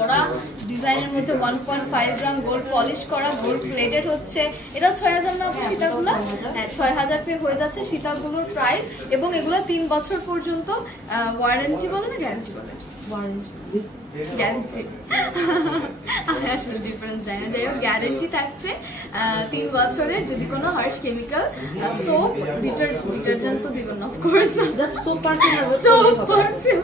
ওরা ডিজাইনের মধ্যে 1.5 গ্রাম গোল্ড পলিশ করা, গোল্ড প্লেটেড হচ্ছে। এটা 6000 না সীতাগুলো? হ্যাঁ, 6000 পে হয়ে যাচ্ছে সীতাগুলোর প্রাইস। এবং এগুলো 3 বছর পর্যন্ত ওয়ারেন্টি বলে না গ্যারান্টি বলে? গ্যারান্টি। আমি আসলে ডিফারেন্স জানি না, যাই হোক গ্যারান্টি থাকছে 3 বছরের। যদি কোনো হার্শ কেমিক্যাল সোপ ডিটারজেন্ট তো দিবেন না, of course just soap perfume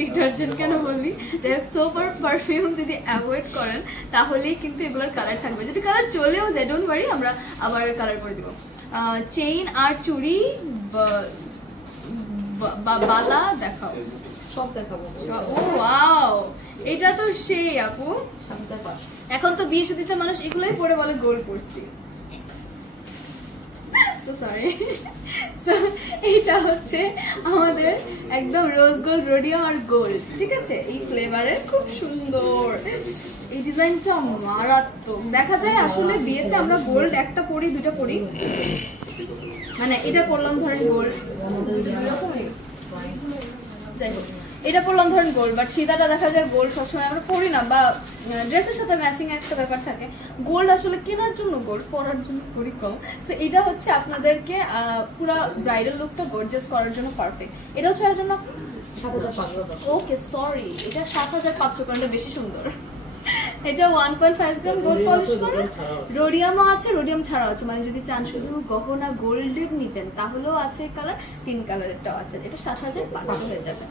detergent কেন বললি, যাই হোক সোপ আর পারফিউম যদি অ্যাভয়েড করেন তাহলেই কিন্তু এগুলোর কালার থাকবে। যদি কালার চলেও যায় ডোন্ট ওয়ারি, আমরা আবার কালার করে দিব। চেইন আর চুড়ি বালা দেখাও, সব দেখাবো। ও ওয়াও, এটা তো সেই আপু। এখন তো বিয়ে শাদীতে মানুষ এগুলোই পরে বলে গোল্ড পরছি। সরি, এইটা হচ্ছে আমাদের একদম রোজ গোল্ড, রোডিয়াম আর গোল্ড, ঠিক আছে? এই ফ্লেভারের খুব সুন্দর, এই ডিজাইনটা মারাত্মক। দেখা যায় আসলে বিয়েতে আমরা গোল্ড একটা পরি, দুটো পরি, মানে এটা পরলাম ধরেন গোল্ড, যাই হোক এটা পরলাম ধরেন গোল্ড, বাট সীতাটা দেখা যায় গোল্ড সবসময় আমরা পরি না, বা ড্রেসের সাথে ম্যাচিং একটা ব্যাপার থাকে। গোল্ড আসলে কেনার জন্য গোল্ড, পরার জন্য পরি কম। সো এটা হচ্ছে আপনাদেরকে পুরো ব্রাইডাল লুকটা গর্জিয়াস করার জন্য পারফেক্ট। এটা হচ্ছে জন্য 7500। ওকে সরি, এটা 7500 কারণটা বেশি সুন্দর। এটা 1.5 গ্রাম গোল্ড পলিশ করে, রোডিয়ামও আছে, রোডিয়াম ছাড়াও আছে। মানে যদি চান শুধু গহনা গোল্ডের নিতেন তাহলেও আছে কালার, 3 কালারেরটাও আছে। এটা 7500 হয়ে যাবে।